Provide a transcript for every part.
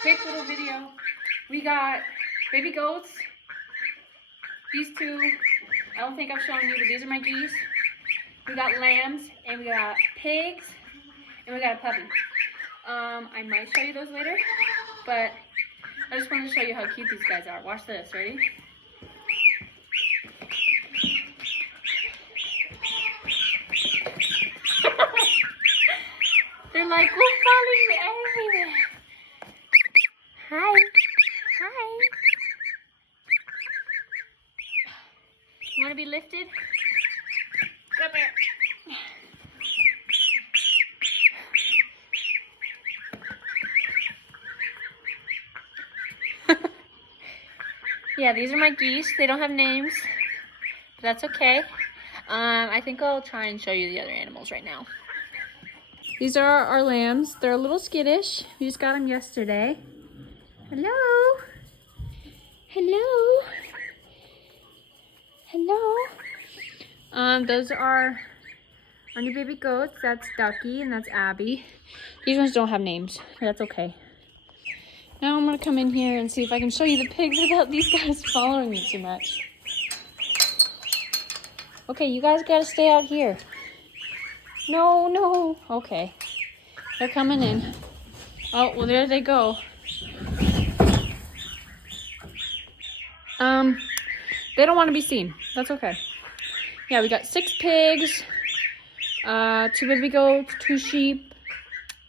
quick little video. We got baby goats. These two, I don't think I've shown you, but these are my geese. We got lambs, and we got pigs, and we got a puppy. I might show you those later, but I just wanted to show you how cute these guys are. Watch this, ready? They're like, we're following me everywhere. Hi. Hi. You want to be lifted? Come here. Yeah, these are my geese. They don't have names, but that's okay. I think I'll try and show you the other animals right now. These are our lambs. They're a little skittish. We just got them yesterday. Hello. Hello. Hello. Those are our new baby goats. That's Ducky and that's Abby. These ones don't have names, but that's okay. Now I'm gonna come in here and see if I can show you the pigs without these guys following me too much. Okay, you guys gotta stay out here. No. Okay. They're coming in. Oh, well, there they go. They don't want to be seen. That's okay. Yeah, we got 6 pigs, 2 baby goats, 2 sheep.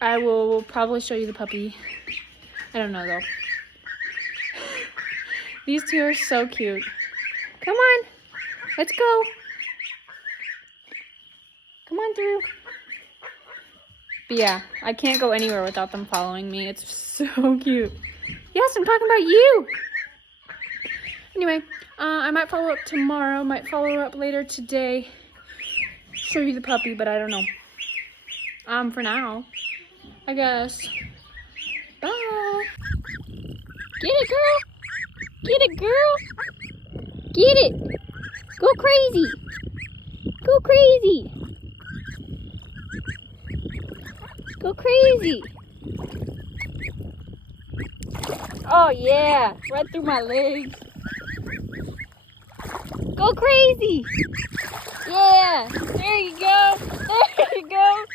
I will probably show you the puppy. I don't know, though. These two are so cute. Come on. Let's go. Come on through. But yeah, I can't go anywhere without them following me. It's so cute. Yes, I'm talking about you. Anyway, I might follow up tomorrow. Might follow up later today. Show you the puppy, but I don't know. For now, I guess. Bye. Get it, girl. Get it, girl. Get it. Go crazy. Go crazy. Go crazy. Oh yeah, right through my legs. Go crazy. Yeah, there you go. There you go.